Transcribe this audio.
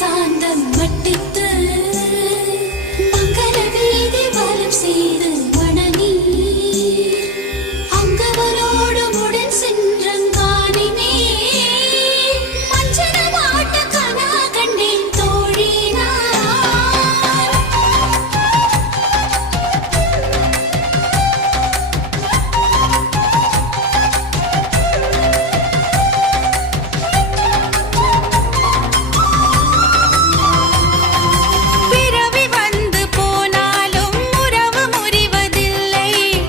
சாந்தம் மட்டித்து மகர வீதி வலம் செய்து